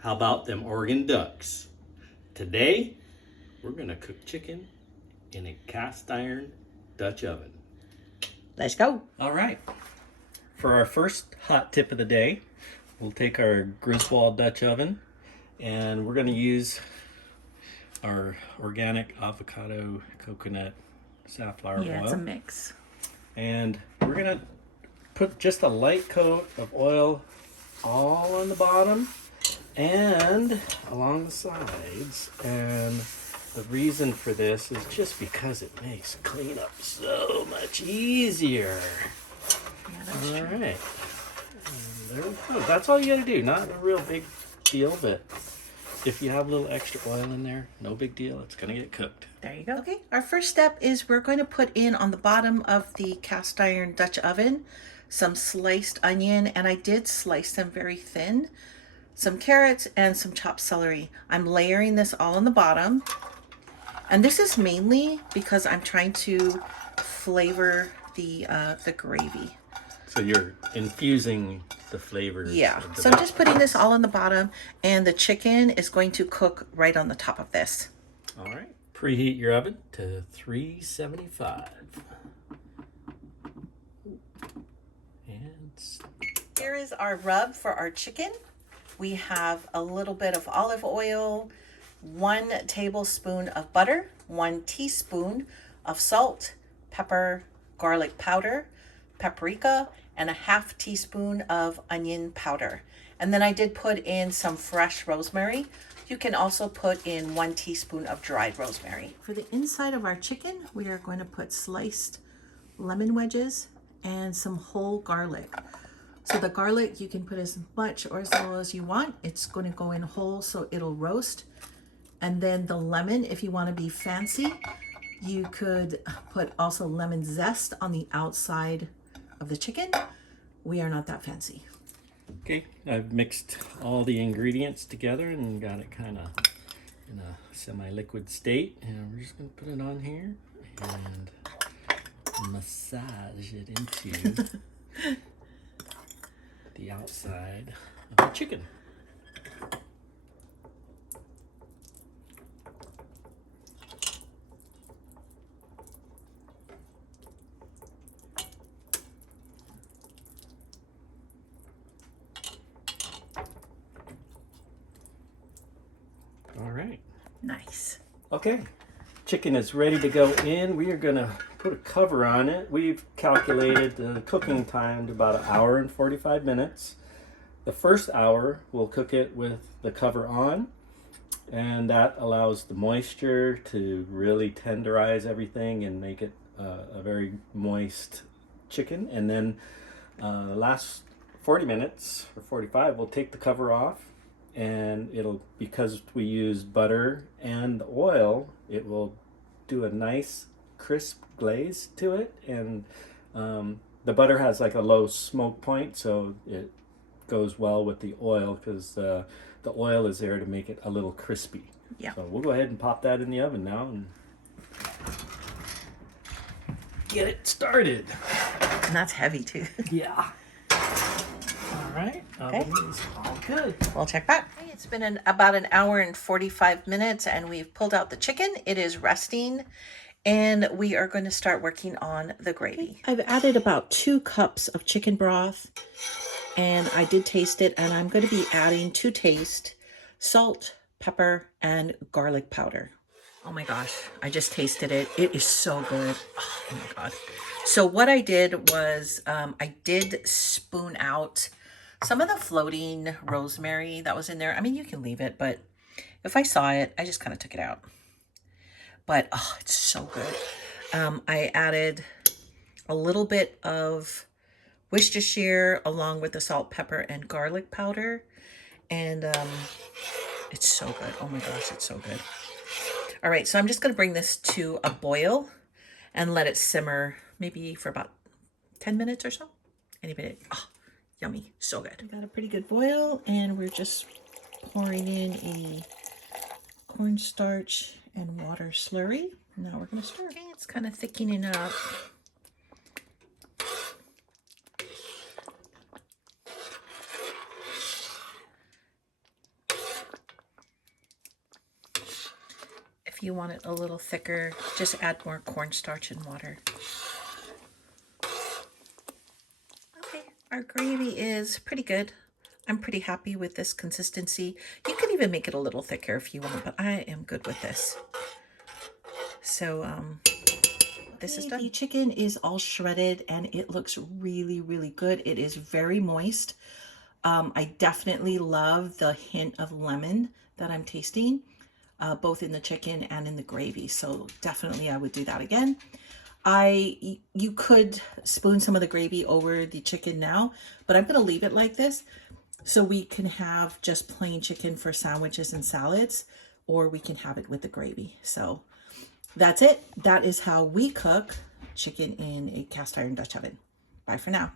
How about them Oregon Ducks? Today, we're gonna cook chicken in a cast iron Dutch oven. Let's go. All right. For our first hot tip of the day, we'll take our Griswold Dutch oven and we're gonna use our organic avocado coconut safflower Yeah, oil. it's a mix. And we're gonna put just a light coat of oil all on the bottom and along the sides. And the reason for this is just because it makes cleanup so much easier. Yeah, that's All true. right. And there we go. That's all you gotta do. Not a real big deal, but if you have a little extra oil in there, no big deal. It's gonna get cooked. There you go. Okay, our first step is we're going to put in on the bottom of the cast iron Dutch oven some sliced onion, and I did slice them very thin, some carrots, and some chopped celery. I'm layering this all on the bottom, and this is mainly because I'm trying to flavor the gravy. So you're infusing the flavors. Yeah, of the so I'm just putting this all on the bottom, and the chicken is going to cook right on the top of this. All right. Preheat your oven to 375. And Here is our rub for our chicken. We have a little bit of olive oil, 1 tablespoon of butter, 1 teaspoon of salt, pepper, garlic powder, paprika, and a half teaspoon of onion powder. And then I did put in some fresh rosemary. You can also put in 1 teaspoon of dried rosemary. For the inside of our chicken, we are going to put sliced lemon wedges and some whole garlic. So the garlic, you can put as much or as little as you want. It's going to go in whole so it'll roast. And then the lemon, if you want to be fancy, you could put also lemon zest on the outside of the chicken. We are not that fancy. okay, I've mixed all the ingredients together and got it kind of in a semi-liquid state. And we're just going to put it on here and massage it into the outside of the chicken. All right. Nice. Okay, chicken is ready to go in. We are gonna put a cover on it. We've calculated the cooking time to about 1 hour and 45 minutes. The first hour, we'll cook it with the cover on, and that allows the moisture to really tenderize everything and make it a very moist chicken. And then the last 40 minutes or 45, we'll take the cover off, and it'll, because we use butter and oil, it will do a nice crisp glaze to it. And the butter has like a low smoke point, so it goes well with the oil because the oil is there to make it a little crispy. Yeah. So we'll go ahead and pop that in the oven now and get it started. And that's heavy too. Yeah. All right. Okay. Oven is all good. We'll check back. Okay, it's been about 1 hour and 45 minutes and we've pulled out the chicken. It is resting and we are going to start working on the gravy. I've added about 2 cups of chicken broth and I did taste it, and I'm going to be adding to taste salt, pepper, and garlic powder. Oh my gosh, I just tasted it. It is so good. Oh my God. So what I did was I did spoon out some of the floating rosemary that was in there. I mean, you can leave it, but if I saw it, I just kind of took it out. But oh, it's so good. I added a little bit of Worcestershire along with the salt, pepper, and garlic powder. And it's so good. Oh my gosh, it's so good. All right, so I'm just going to bring this to a boil and let it simmer maybe for about 10 minutes or so. Any minute. Oh, yummy. So good. We got a pretty good boil, and we're just pouring in a cornstarch and water slurry. Now we're going to stir. Okay, it's kind of thickening up. If you want it a little thicker, just add more cornstarch and water. Okay, our gravy is pretty good. I'm pretty happy with this consistency. You could even make it a little thicker if you want, but I am good with this. So this is done. The chicken is all shredded and it looks really, really good. It is very moist. I definitely love the hint of lemon that I'm tasting, both in the chicken and in the gravy. So definitely I would do that again. You could spoon some of the gravy over the chicken now, but I'm going to leave it like this so we can have just plain chicken for sandwiches and salads, or we can have it with the gravy. So that's it. That is how we cook chicken in a cast iron Dutch oven. Bye for now.